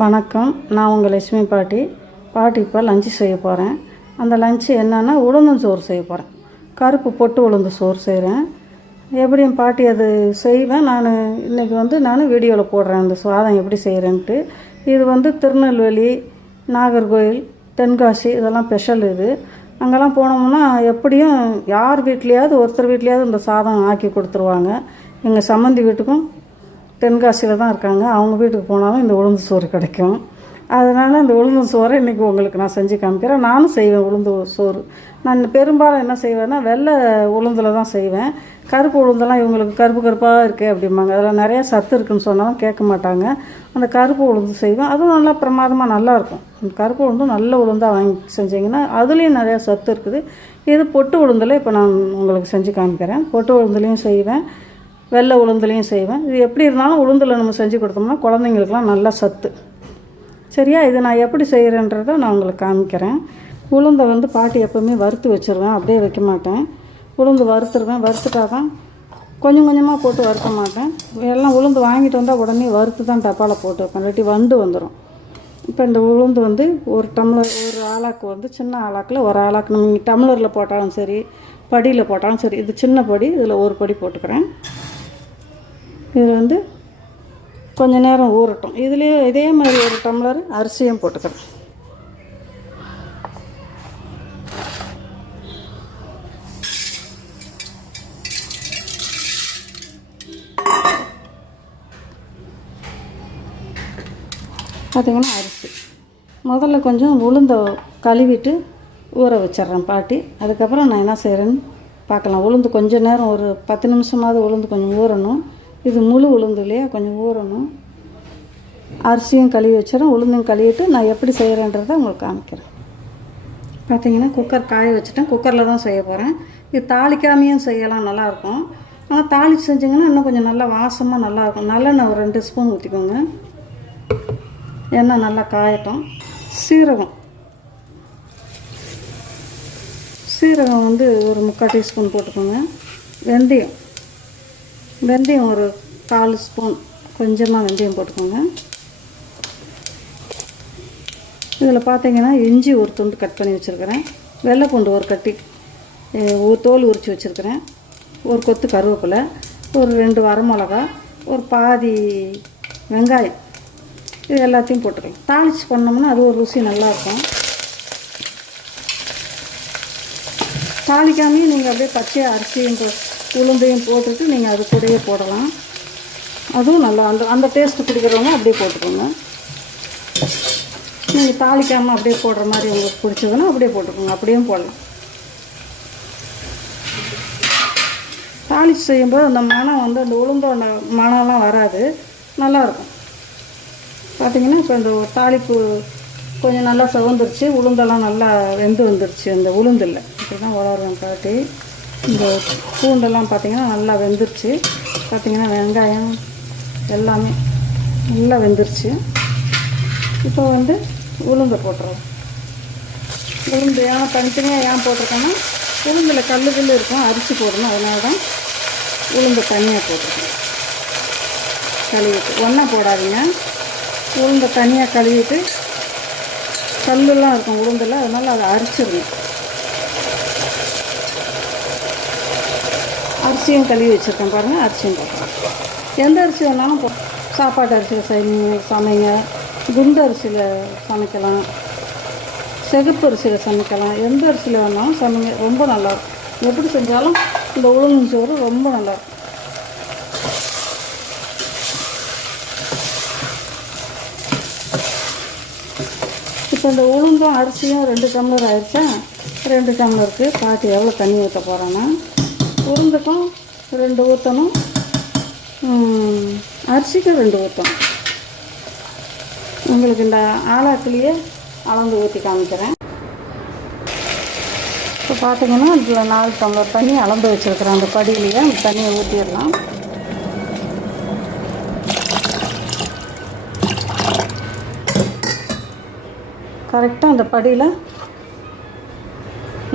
வணக்கம். நான் உங்கள் லட்சுமி பாட்டி. பாட்டி இப்போ லஞ்சு செய்ய போகிறேன் அந்த லஞ்சு என்னென்னா உளுந்தஞ்சோறு செய்ய போகிறேன் கருப்பு பொட்டு உளுந்து சோறு செய்கிறேன் எப்படியும் பாட்டி அது செய்வேன். நான் இன்றைக்கி வந்து நான் வீடியோவில் போடுறேன் அந்த சாதம் எப்படி செய்கிறேன்ட்டு இது வந்து திருநெல்வேலி நாகர்கோவில் தென்காசி இதெல்லாம் ஸ்பெஷல் இது. அங்கெல்லாம் போனோம்னா எப்படியும் யார் வீட்லேயாவது ஒருத்தர் வீட்லேயாவது இந்த சாதம் ஆக்கி கொடுத்துருவாங்க. எங்கள் சம்மந்தி வீட்டுக்கும் தென்காசியில் தான் இருக்காங்க. அவங்க வீட்டுக்கு போனாலும் இந்த உளுந்து சோறு கிடைக்கும். அதனால் இந்த உளுந்து சோறை இன்றைக்கி உங்களுக்கு நான் செஞ்சு காமிக்கிறேன். நானும் செய்வேன் உளுந்து சோறு. நான் பெரும்பாலும் என்ன செய்வேன்னா வெள்ளை உளுந்தில் தான் செய்வேன். கருப்பு உளுந்தெல்லாம் இவங்களுக்கு கருப்பு கருப்பாக இருக்குது அப்படிம்பாங்க. அதில் நிறையா சத்து இருக்குன்னு சொன்னாலும் கேட்க மாட்டாங்க. அந்த கருப்பு உளுந்து செய்வேன். அதுவும் நல்லா பிரமாதமாக நல்லாயிருக்கும் அந்த கருப்பு உளுந்தும் நல்ல உளுந்தாக வாங்கி செஞ்சிங்கன்னா அதுலேயும் நிறையா சத்து இருக்குது. இது பொட்டு உளுந்தில் இப்போ நான் உங்களுக்கு செஞ்சு காமிக்கிறேன். பொட்டு உளுந்துலேயும் செய்வேன். வெள்ளை உளுந்துலையும் செய்வேன். இது எப்படி இருந்தாலும் உளுந்தில் நம்ம செஞ்சு கொடுத்தோம்னா குழந்தைங்களுக்குலாம் நல்லா சத்து. சரியா? இது நான் எப்படி செய்கிறேன்றதை நான் உங்களுக்கு காமிக்கிறேன். உளுந்தை வந்து பாட்டி எப்போவுமே வறுத்து வச்சுருவேன். அப்படியே வைக்க மாட்டேன். உளுந்து வறுத்துருவேன். வறுத்துட்டா தான் கொஞ்சம் கொஞ்சமாக போட்டு வறுக்க மாட்டேன். எல்லாம் உளுந்து வாங்கிட்டு வந்தால் உடனே வறுத்து தான் டப்பாவில் போட்டு வைப்பேன். இல்லாட்டி வண்டு வந்துடும் இப்போ இந்த உளுந்து வந்து ஒரு டம்ளர் ஒரு ஆளாக்கு வந்து சின்ன ஆளாக்கில் ஒரு ஆளாக்கு நம்ம டம்ளரில் போட்டாலும் சரி படியில் போட்டாலும் சரி இது சின்ன படி இதில் ஒரு படி போட்டுக்கிறேன். இதில் வந்து கொஞ்ச நேரம் ஊறட்டும். இதுலேயே இதே மாதிரி ஒரு டம்ளர் அரிசியும் போட்டுக்கிறேன். பார்த்திங்கன்னா அரிசி. முதல்ல கொஞ்சம் உளுந்த கழுவிட்டு ஊற வச்சிட்றேன் பாட்டி. அதுக்கப்புறம் நான் என்ன செய்கிறேன்னு பார்க்கலாம். உளுந்து கொஞ்சம் நேரம் ஒரு பத்து நிமிஷமாவது உளுந்து கொஞ்சம் ஊறணும். இது முழு உளுந்து இல்லையா கொஞ்சம் ஊறணும். அரிசியும் கழுவி வச்சிடும் உளுந்தையும் கழுவிட்டு நான் எப்படி செய்கிறேன்றதை உங்களுக்கு காமிக்கிறேன். பார்த்தீங்கன்னா குக்கர் காய வச்சுட்டேன். குக்கரில் தான் செய்ய போகிறேன் இது தாளிக்காமையும் செய்யலாம் நல்லாயிருக்கும். ஆனால் தாளித்து செஞ்சிங்கன்னா இன்னும் கொஞ்சம் நல்லா வாசமாக நல்லாயிருக்கும். நல்லெண்ணெய் ஒரு ரெண்டு ஸ்பூன் ஊற்றிக்கோங்க எண்ணெய் நல்லா காயட்டும். சீரகம். சீரகம் வந்து ஒரு முக்கால் டீஸ்பூன் போட்டுக்கோங்க. வெந்தயம். வெந்தயம் ஒரு கால் ஸ்பூன். கொஞ்சமாக வெந்தயம் போட்டுக்கோங்க. இதில் பார்த்தீங்கன்னா இஞ்சி ஒரு துண்டு கட் பண்ணி வச்சுருக்கிறேன். வெள்ளைப்பூண்டு ஒரு கட்டி ஒரு தோல் உரித்து வச்சுருக்கிறேன். ஒரு கொத்து கருவேப்பிலை ஒரு ரெண்டு வரமிளகா ஒரு பாதி வெங்காயம். இது எல்லாத்தையும் போட்டுக்கலாம் தாளிச்சு பண்ணோம்னா அது ஒரு ருசி நல்லாயிருக்கும் தாளிக்காமையும் நீங்கள் அப்படியே பச்சையாக அரிசியும் போ- உளுந்தையும் போட்டுட்டு நீங்கள் அது கூடயே போடலாம். அதுவும் நல்லா அந்த அந்த டேஸ்ட்டு பிடிக்கிறவங்க அப்படியே போட்டுக்கோங்க. நீங்கள் தாளிக்காமல் அப்படியே போடுற மாதிரி உங்களுக்கு பிடிச்சதுன்னா அப்படியே போட்டுக்கோங்க. அப்படியும் போடலாம். தாளிச்சு செய்யும்போது அந்த மனம் வந்து அந்த உளுந்தோட மனம்லாம் வராது. நல்லாயிருக்கும். பார்த்தீங்கன்னா இப்போ இந்த தாளிப்பு கொஞ்சம் நல்லா சிவந்துருச்சு. உளுந்தெல்லாம் நல்லா வெந்து வந்துருச்சு. இந்த உளுந்தில் இப்படி தான் வளருவேன் காட்டி. இந்த பூண்டெல்லாம் பார்த்திங்கன்னா நல்லா வெந்துருச்சு. பார்த்தீங்கன்னா வெங்காயம் எல்லாமே நல்லா வெந்துருச்சு. இப்போ வந்து உளுந்தை போட்டுருவோம் உளுந்து ஏன் தனித்தனியாக ஏன் போட்டிருக்கோன்னா உளுந்தில் கல் கல் இருக்கும் அரிசி போடணும். அதனால தான் உளுந்து தனியாக போட்டிருக்கோம். கழுவிட்டு. ஒன்றா போடாதீங்க. உளுந்தை தனியாக கழுவிட்டு கல்லுலாம் இருக்கும் உளுந்தில் அதனால் அதை அரிச்சிடணும். அரிசியும் கழுவி வச்சுருக்கேன் பாருங்கள் அரிசியும் போட்டுறேன். எந்த அரிசி வேணாலும் போ சாப்பாட்டு அரிசியில் செய்ய சமைங்க. குண்டு அரிசியில் சமைக்கலாம். செகப்பு அரிசியில் சமைக்கலாம். எந்த அரிசியில் வேணாலும் சமைங்க ரொம்ப நல்லாயிருக்கும் எப்படி செஞ்சாலும் இந்த உளுந்து சோறு ரொம்ப நல்லாயிருக்கும் இப்போ இந்த உளுந்தும் அரிசியும் ரெண்டு டம்ளர் ஆயிடுச்சா? ரெண்டு டம்ளருக்கு பாட்டி எவ்வளோ தண்ணி ஊற்ற போகிறேன்னா உளுந்துக்கும் ரெண்டு ஊற்றணும் அரிசிக்கும் ரெண்டு ஊற்றணும் உங்களுக்கு இந்த ஆலாக்குலேயே அளந்து ஊற்றி காமிக்கிறேன். இப்போ பார்த்தீங்கன்னா இதில் நாலு டம்ளர் தண்ணி அளந்து வச்சுருக்குறேன். அந்த படியிலேயே அந்த தண்ணியை ஊற்றிடலாம் கரெக்டாக அந்த படியில்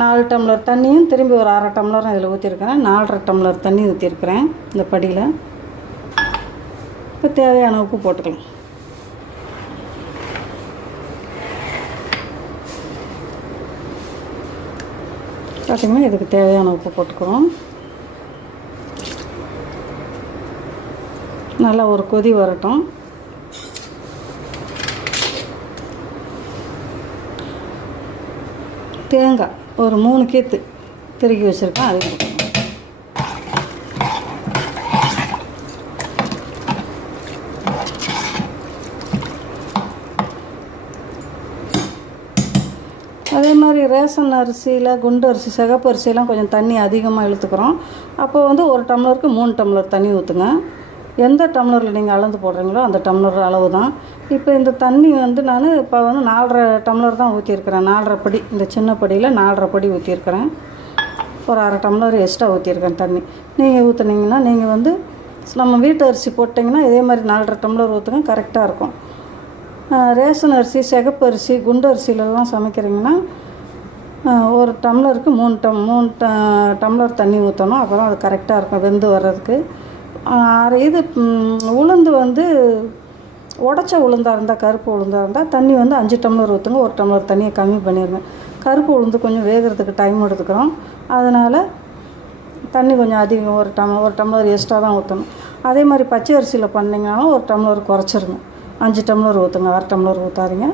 நாலு டம்ளர் தண்ணியும் திரும்பி ஒரு அரை டம்ளர் இதில் ஊற்றிருக்கிறேன் நாலரை டம்ளர் தண்ணி ஊற்றிருக்கிறேன் இந்த படியில். இப்போ தேவையான உப்பு போட்டுக்கலாம். பார்த்திங்கன்னா இதுக்கு தேவையான உப்பு போட்டுக்கிறோம். நல்லா ஒரு கொதி வரட்டும். தேங்காய். ஒரு மூணு கீத்து திருக்கி வச்சுருக்கேன் அது அதே மாதிரி ரேஷன் அரிசியில் குண்டு அரிசி சிகப்பு அரிசியெல்லாம் கொஞ்சம் தண்ணி அதிகமாக இழுத்துக்கிறோம். அப்போ வந்து ஒரு டம்ளருக்கு மூணு டம்ளர் தண்ணி ஊற்றுங்க எந்த டம்ளரில் நீங்கள் அளந்து போடுறீங்களோ அந்த டம்ளர் அளவு தான் இப்போ இந்த தண்ணி வந்து நான் இப்போ வந்து நாலரை டம்ளர் தான் ஊற்றிருக்கிறேன் நாலரை படி இந்த சின்ன படியில் நாலரை படி ஊற்றிருக்கிறேன் ஒரு அரை டம்ளர் எக்ஸ்ட்ரா ஊற்றிருக்கேன் தண்ணி. நீங்கள் ஊற்றுனீங்கன்னா நீங்கள் வந்து நம்ம வீட்டு அரிசி போட்டிங்கன்னா இதே மாதிரி நாலரை டம்ளர் ஊற்றுங்க கரெக்டாக இருக்கும். ரேஷன் அரிசி சிகப்பு அரிசி குண்டு அரிசியிலலாம் சமைக்கிறீங்கன்னா ஒரு டம்ளருக்கு மூணு டம் மூணு ட- டம்ளர் தண்ணி ஊற்றணும் அப்போ தான் அது கரெக்டாக இருக்கும் வெந்து வர்றதுக்கு. இது உளுந்து வந்து உடச்ச உளுந்தாக இருந்தால் கருப்பு உளுந்தாக இருந்தால் தண்ணி வந்து அஞ்சு டம்ளர் ஊற்றுங்க ஒரு டம்ளர் தண்ணியை கம்மி பண்ணிடுங்க கருப்பு உளுந்து கொஞ்சம் வேகிறதுக்கு டைம் எடுத்துக்கிறோம். அதனால் தண்ணி கொஞ்சம் அதிகம் ஒரு டம் ஒரு டம்ளர் எக்ஸ்ட்ரா தான் ஊற்றணும் அதே மாதிரி பச்சை அரிசியில் பண்ணிங்கனாலும் ஒரு டம்ளர் குறைச்சிருங்க. அஞ்சு டம்ளர் ஊற்றுங்க அரை டம்ளர் ஊற்றாதீங்க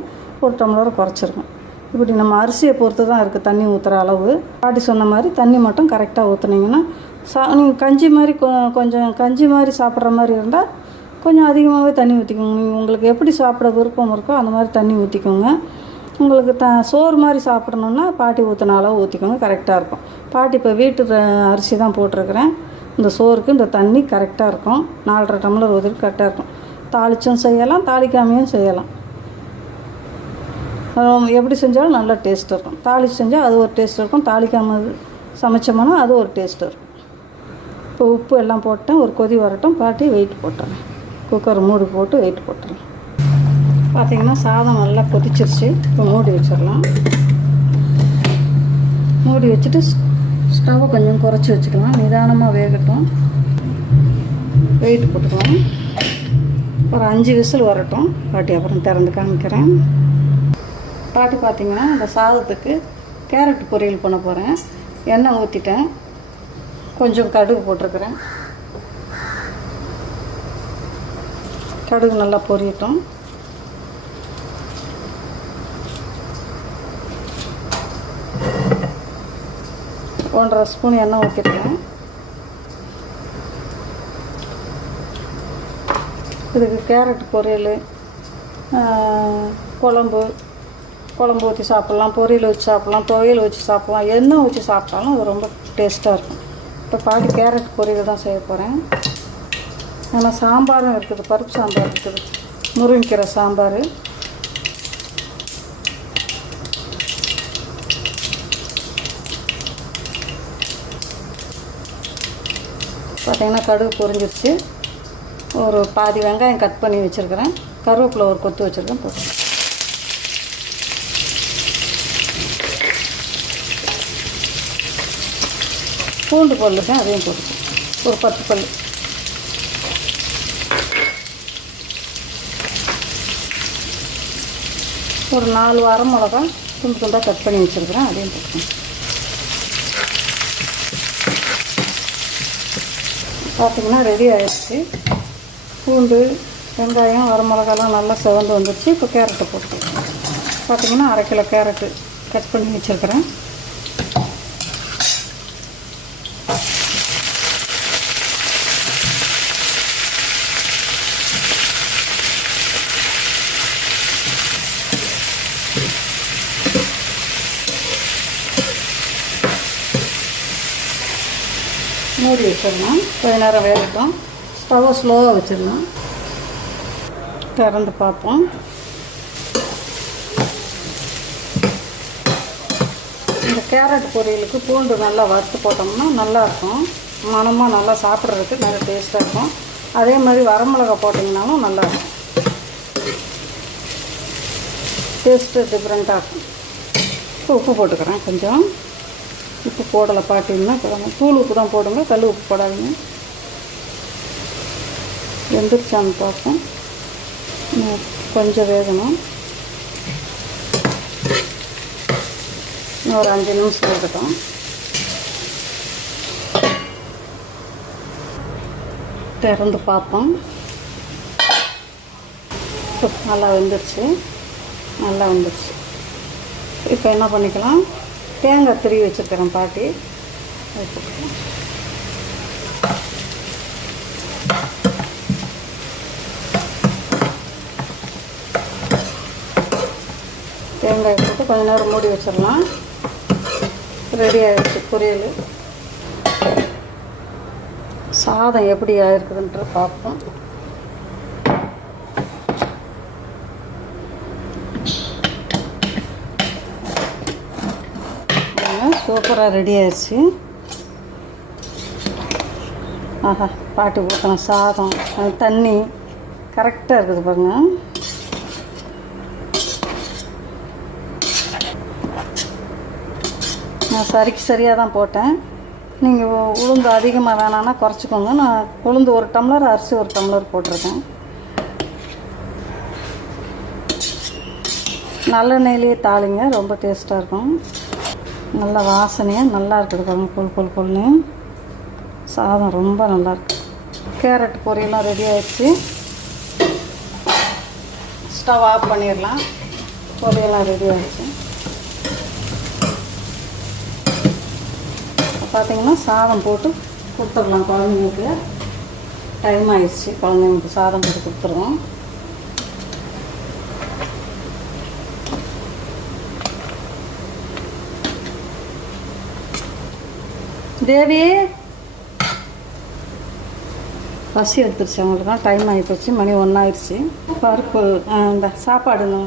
ஒரு டம்ளர் குறைச்சிருங்க. இப்படி நம்ம அரிசியை பொறுத்து தான் இருக்குது தண்ணி ஊற்றுற அளவு. பாட்டி சொன்ன மாதிரி தண்ணி மட்டும் கரெக்டாக ஊற்றுனீங்கன்னா சா நீங்கள் கஞ்சி மாதிரி கொ- கொஞ்சம் கஞ்சி மாதிரி சாப்பிட்ற மாதிரி இருந்தால் கொஞ்சம் அதிகமாகவே தண்ணி ஊற்றிக்கோங்க நீங்கள் உங்களுக்கு எப்படி சாப்பிட விருப்பம் இருக்கோ அந்த மாதிரி தண்ணி ஊற்றிக்கோங்க உங்களுக்கு த சோறு மாதிரி சாப்பிடணுன்னா பாட்டி ஊற்றின அளவு ஊற்றிக்கோங்க கரெக்டாக இருக்கும். பாட்டி இப்போ வீட்டு அரிசி தான் போட்டிருக்கிறேன். இந்த சோறுக்கு இந்த தண்ணி கரெக்டாக இருக்கும். நாலரை டம்ளர் ஊற்றி கரெக்டாக இருக்கும். தாளிச்சும் செய்யலாம் தாளிக்காமையும் செய்யலாம். எப்படி செஞ்சாலும் நல்லா டேஸ்ட் இருக்கும். தாளிச்சு செஞ்சால் அது ஒரு டேஸ்ட் இருக்கும். தாளிக்காமல் சமைச்சோம்னா அது ஒரு டேஸ்ட் இருக்கும். இப்போ உப்பு எல்லாம் போட்டேன். ஒரு கொதி வரட்டும். பாட்டி வெயிட் போட்டுறேன் குக்கர் மூடி போட்டு வெயிட் போட்டுறேன் பார்த்தீங்கன்னா சாதம் நல்லா கொதிச்சிருச்சு. இப்போ மூடி வச்சிடலாம். மூடி வச்சுட்டு ஸ்டவ்வை கொஞ்சம் குறைச்சி வச்சுக்கலாம். நிதானமாக வேகட்டும். வெயிட் போட்டுக்கலாம். ஒரு அஞ்சு விசில் வரட்டும். பாட்டி அப்புறம் திறந்து காமிக்கிறேன். பாட்டி பார்த்தீங்கன்னா இந்த சாதத்துக்கு கேரட் பொரியல் பண்ண போகிறேன் எண்ணெய் ஊற்றிட்டேன் கொஞ்சம் கடுகு போட்டிருக்கிறேன். கடுகு நல்லா பொரியட்டும். ஒன்றரை ஸ்பூன் எண்ணெய் ஊற்றிருக்கேன் இதுக்கு கேரட் பொரியல் குழம்பு குழம்பு ஊற்றி சாப்பிட்லாம் பொரியல் வச்சு சாப்பிட்லாம் துவையல் வச்சு சாப்பிட்லாம் என்ன வச்சு சாப்பிட்டாலும் அது ரொம்ப டேஸ்ட்டாக இருக்கும். இப்போ பாட்டி கேரட் பொரியல் தான் செய்ய போகிறேன் ஆனால் சாம்பாரும் இருக்குது பருப்பு சாம்பார் இருக்குது. முருங்கைக்கீரை சாம்பார். பார்த்தீங்கன்னா கடுகு பொரிஞ்சிருச்சு. ஒரு பாதி வெங்காயம் கட் பண்ணி வச்சுருக்கிறேன். கருவேப்பிலை ஒரு கொத்து வச்சுருக்கேன் போட்டு பூண்டு பல்லுக்கு அதையும் போட்டு ஒரு பத்து பல் ஒரு நாலு வாரம் மிளகா துண்டு துண்டாக கட் பண்ணி வச்சுருக்குறேன் அதையும் போட்டுக்கணும் பார்த்தீங்கன்னா ரெடி ஆகிடுச்சு பூண்டு வெங்காயம் வரமிளகாலாம் நல்லா செவந்து வந்துடுச்சு இப்போ கேரட்டை போட்டு பார்த்தீங்கன்னா அரை கிலோ கேரட்டு கட் பண்ணி வச்சுருக்கிறேன். வச்சிடலாம். கொஞ்ச நேரம் வேகட்டும் ஸ்டவ்வை ஸ்லோவாக வச்சிடலாம். திறந்து பார்ப்போம். இந்த கேரட் பொரியலுக்கு பூண்டு நல்லா வறுத்து போட்டோம்னா நல்லாயிருக்கும். மணமாக நல்லா சாப்பிட்றதுக்கு நல்லா டேஸ்ட்டாக இருக்கும். அதே மாதிரி வரமிளகா போட்டிங்கனாலும் நல்லாயிருக்கும். டேஸ்ட்டு டிஃப்ரெண்ட்டாக இருக்கும். இப்போ உப்பு போட்டுக்கிறேன் கொஞ்சம். உப்பு போடலை பாட்டிங்கன்னா தூள் உப்பு தான் போடுங்க கல் உப்பு போடாதீங்க. வெந்துருச்சான்னு பார்ப்போம். கொஞ்சம் வேகணும். ஒரு அஞ்சு நிமிஷம் இருக்கட்டும். திறந்து பார்ப்போம். நல்லா வந்துருச்சு. நல்லா வந்துடுச்சு இப்போ என்ன பண்ணிக்கலாம்? தேங்காய் திருவி வச்சுருக்கிறேன் பாட்டி. அது தேங்காய் போட்டு கொஞ்ச நேரம் மூடி வச்சிடலாம். ரெடி ஆகிடுச்சு பொரியல். சாதம் எப்படி ஆயிருக்குதுன்ற பார்ப்போம். சூப்பராக ரெடி ஆயிடுச்சு. ஆஹா பாட்டு ஊற்றின சாதம் தண்ணி. கரெக்டாக இருக்குது பாருங்க. நான் சரிக்கு சரியாக தான் போட்டேன். நீங்கள் உளுந்து அதிகமாக வேணான்னா குறைச்சிக்கோங்க. நான் உளுந்து ஒரு டம்ளர் அரிசி ஒரு டம்ளர் போட்டிருக்கேன். நல்லெண்ணெயிலேயே தாளிங்க. ரொம்ப டேஸ்ட்டாக இருக்கும். நல்ல வாசனையாக நல்லா இருக்குது பாருங்கள் கொல் கொல் புல்னு சாதம் ரொம்ப நல்லா இருக்கு. கேரட் பொரியெல்லாம் ரெடி ஆகிடுச்சு ஸ்டவ் ஆஃப் பண்ணிடலாம். பொரியெல்லாம் ரெடி ஆகிடுச்சு பார்த்தீங்கன்னா சாதம் போட்டு கொடுத்துடலாம் குழந்தைங்களுக்கு. டைம் ஆயிடுச்சு குழந்தைங்களுக்கு சாதம் போட்டு கொடுத்துருவோம் தேவி பசி எடுத்துருச்சு அவங்களுக்குலாம் டைம் ஆகிப்போச்சு மணி ஒன்றாயிடுச்சு பருப்பு இந்த சாப்பாடுங்க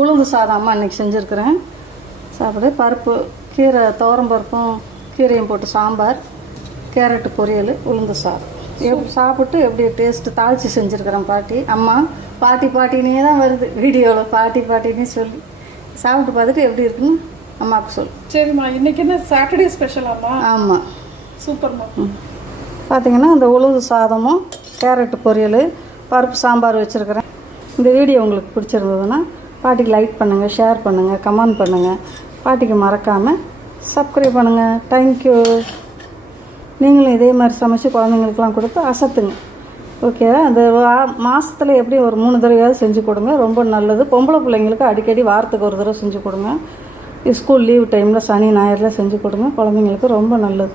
உளுந்து சாதம் அம்மா இன்றைக்கி செஞ்சுருக்கிறேன். சாப்பாடு. பருப்பு கீரை துவரம் பருப்பும் கீரையும் போட்டு சாம்பார் கேரட்டு பொரியல் உளுந்து சாதம். எப்படி சாப்பிட்டு எப்படி டேஸ்ட்டு தாளித்து செஞ்சுருக்கிறேன் பாட்டி. அம்மா பாட்டி பாட்டினே தான் வருது. வீடியோவில் பாட்டி பாட்டினே சொல்லி. சாப்பிட்டு பார்த்துட்டு எப்படி இருக்குன்னு அம்மாவுக்கு சொல்லு சரிம்மா இன்னைக்கு என்ன சாட்டர்டே ஸ்பெஷலாம்மா ஆமாம்? சூப்பர்மா. பார்த்தீங்கன்னா இந்த உளுந்து சாதமும் கேரட்டு பொரியல் பருப்பு சாம்பார் வச்சுருக்கிறேன். இந்த வீடியோ உங்களுக்கு பிடிச்சிருந்ததுன்னா பாட்டிக்கு லைக் பண்ணுங்கள் ஷேர் பண்ணுங்கள் கமெண்ட் பண்ணுங்கள் பாட்டிக்கு மறக்காமல் சப்ஸ்கிரைப் பண்ணுங்கள் தேங்க்யூ நீங்களும் இதே மாதிரி சமைச்சு குழந்தைங்களுக்குலாம் கொடுத்து அசத்துங்க. ஓகே அந்த மாதத்தில் எப்படி ஒரு மூணு தடவையாவது செஞ்சு கொடுங்க. ரொம்ப நல்லது. பொம்பளை பிள்ளைங்களுக்கு அடிக்கடி வாரத்துக்கு ஒரு தடவை செஞ்சு கொடுங்க. ஸ்கூல் லீவ் டைமில் சனி ஞாயிறில் செஞ்சு கொடுங்க. குழந்தைங்களுக்கு ரொம்ப நல்லது.